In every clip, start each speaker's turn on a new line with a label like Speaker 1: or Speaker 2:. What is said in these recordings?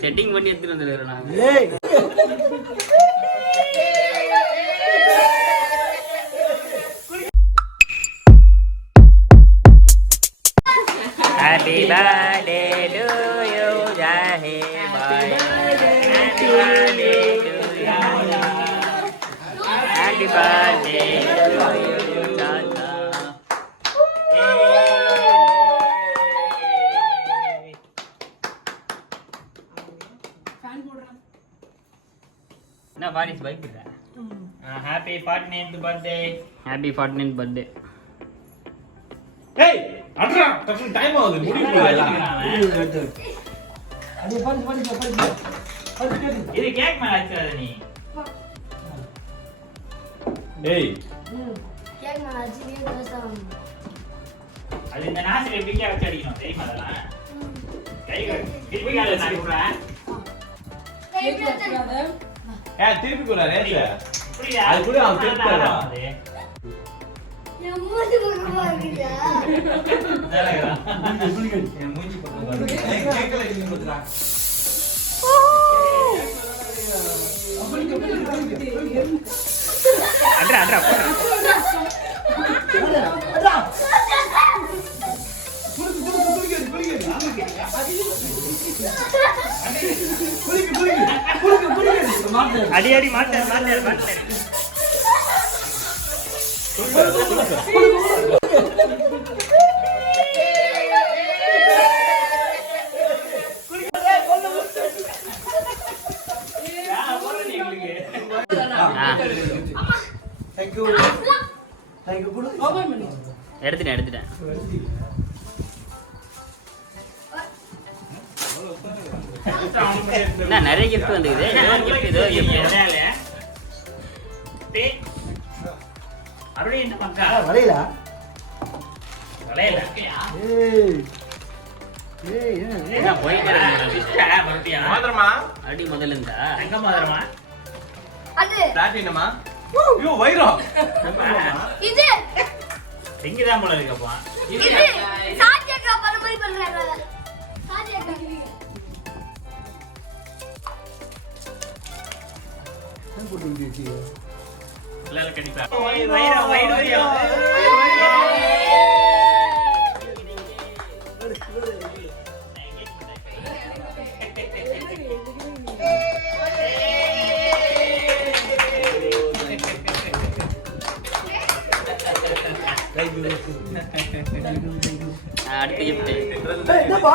Speaker 1: Setting பண்ணி எடுத்துட்டு வந்துடுறேன் நான்
Speaker 2: ஏய்
Speaker 1: Happy birthday to you, Jahe boy. Happy birthday to you. Happy birthday to you, பாரிஸ் bike
Speaker 3: happy forty birthday
Speaker 1: happy forty birthday
Speaker 4: ஏய் அட்ரா டக்கு டைம் ஆகுது முடிவு
Speaker 2: அது பண்ணு பண்ணு பண்ணு பண்ணு
Speaker 3: இது கேக் மேல வச்சிடாத நீ.
Speaker 4: ஏய்.
Speaker 5: கேக் நான் அஜினியே தோசை
Speaker 3: அது இந்த நாசில எப்படி கேக் வச்சு அடிக்கணும் தெரியுமா அதெல்லாம்? கை திருப்பி கால நான் விடுறேன்
Speaker 4: ஏ திருப்பி கூட ரேஸ் அது கூட அவன் திருப்பி
Speaker 5: பக்கம்
Speaker 3: பாரு.
Speaker 4: கேக்கல நீங்க குடுறா
Speaker 1: அட்ரா அட்ரா போடுறா அடி அடி மாட்டார் மாட்டார் மாட்டார் எடுத்துட்டேன் எடுத்துட்டேன். என்ன நிறைய கிஃப்ட் வந்துக்குது ஏதோ கிஃப்ட் ஏதோ gift.
Speaker 3: எதால? டேய். அருளி என்ன மக்கா?
Speaker 2: வரையில. ஏய். ஏய்
Speaker 1: அடி முதல்ல இருந்தா?
Speaker 3: தங்க மோதிரமா?
Speaker 5: அது.
Speaker 4: பிளாட்டினமா ஐயோ வைரம்.
Speaker 5: இது.
Speaker 3: இங்கதான் போல இருக்கு அப்போ.
Speaker 5: இது. சாத்தியக்கா பண்ண மாதிரி பண்றாங்க போட்டு
Speaker 2: ஊற்றி அடுத்த கிஃப்ட்
Speaker 3: என்னப்பா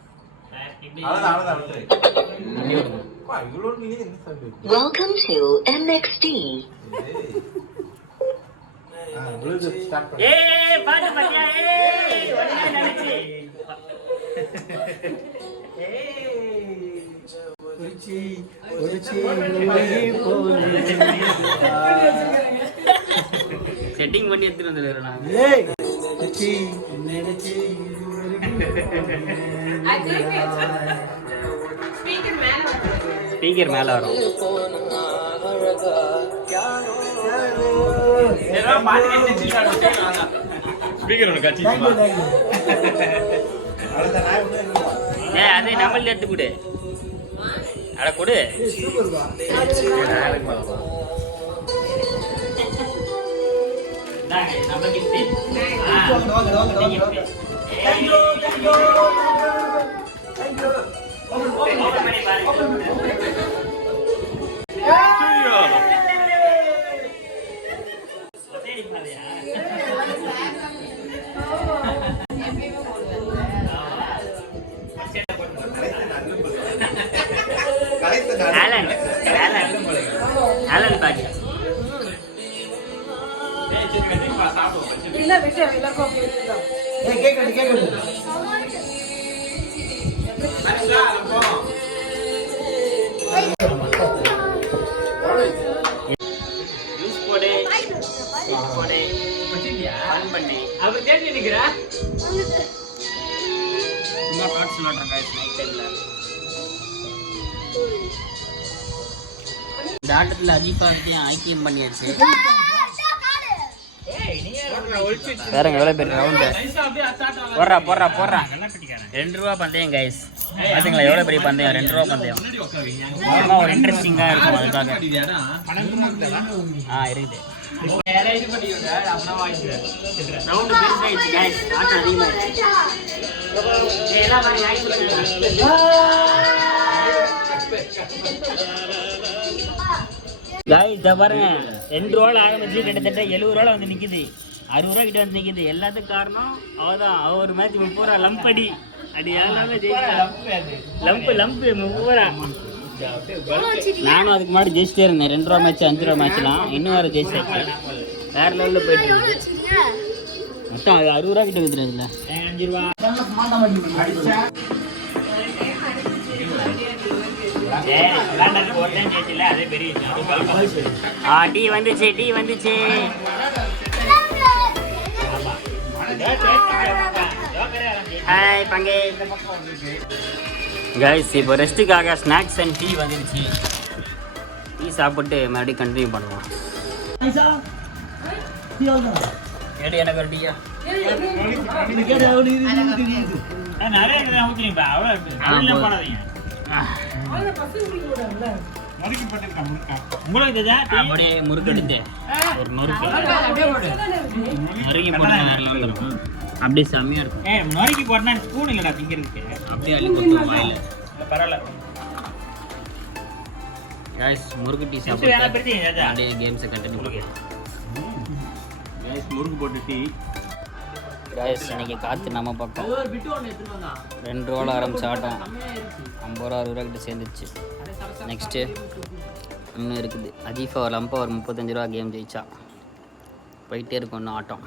Speaker 3: போட்டு கண்டிப்பா. வைரம், வைரம், வைரம்.
Speaker 1: ஆ, அடுத்த கிஃப்ட்
Speaker 2: ஏய் என்னப்பா
Speaker 1: ஷோயோ
Speaker 5: ஷோயோ
Speaker 1: எடு எடு எடுத்து
Speaker 3: அண்ணே, இது
Speaker 1: ஆனே
Speaker 3: வார்த்தை, speaker.
Speaker 1: மெதுவா மெதுவா மெதுவா கீழே
Speaker 2: Thank you. Thank you.
Speaker 3: open,
Speaker 2: open, open, ಇಲ್ಲ ಬಿಟ್ಟೆ ವಿಲಕ್
Speaker 1: ಏ ಕೇಕ್ ಕಟ್ ஐக்கியம் பண்ணியாச்சு வேறங்க எவ்வளோ பேர் ரவுண்டு போடுறா போடுறா போடுறா. ரெண்டு ரூபா பந்தயம் கைஸ் பார்த்தீங்களா எவ்வளோ பெரிய பந்தயம்? ரெண்டு ரூபா பந்தயம். சும்மா ஒரு இன்ட்ரெஸ்டிங்காக இருக்கும் அதுக்காக. ஆ இருக்குது. பாருங்க. ரெண்டு ரூபால ஆரம்பிச்சு கிட்டத்தட்ட எழுபது ரூபால வந்து நிக்குது. அறுபது ரூபா கிட்ட வந்து நிக்குது. எல்லாத்துக்கும் காரணம் அவதான் அவ ஒரு மேட்ச் முப்பது ரூபா லம்படி அடி. அடி ஏழாம லம்ப் முப்பது ரூபா நானும் அதுக்கு முன்னாடி ஜெயிச்சிட்டே இருந்தேன். ரெண்டு ரூபா மேட்ச் அஞ்சு ரூபா மேட்ச்லாம் இன்னும் வேறு ஜெயிச்சிட்டேன் வேற லெவலில் போயிட்டு இருக்குது மொத்தம் அது அறுபது ரூபா கிட்ட வித்துறதுல அஞ்சு ரூபா ஆ டீ வந்துச்சு டீ வந்துச்சு. ஹாய் பங்கே கைஸ் இப்போ ரெஸ்ட்டுக்காக ஸ்நாக்ஸ் அண்ட் டீ வந்துருச்சு. டீ சாப்பிட்டு மறுபடியும் கண்டினியூ பண்ணுவோம். எடு எனக்கு ஒரு டீயா
Speaker 3: நிறைய உங்களுக்கு
Speaker 1: அப்படியே முறுக்கு எடுத்து ஒரு முறுக்கு. நறுக்கி போட்டு அப்படியே செம்மையா இருக்கும்.
Speaker 3: ஏ நொறுக்கி போட்டா ஸ்பூன் இல்லைடா திங்கிறதுக்கு.
Speaker 1: அப்படியே அள்ளி கொட்டும் வாயில.
Speaker 3: பரவாயில்ல.
Speaker 1: கைஸ் முறுக்கு டீ சாப்பிட்டு அப்படியே கேம்ஸை கண்டினியூ பண்ணுவோம்
Speaker 3: முறுக்கு போட்டு டீ
Speaker 1: கைஸ் இன்னைக்கு காற்று நம்ம பக்கம். ரெண்டு ரூபாவில் ஆரம்பிச்ச ஆட்டம். ஐம்பது ரூபா அறுபது ரூபா கிட்ட சேர்ந்துச்சு. நெக்ஸ்ட்டு இன்னும் இருக்குது. அஜீஃபா ஒரு லம்பா ஒரு முப்பத்தஞ்சு ரூபா கேம் ஜெயிச்சா. போயிட்டே இருக்கும் இன்னும் ஆட்டம்.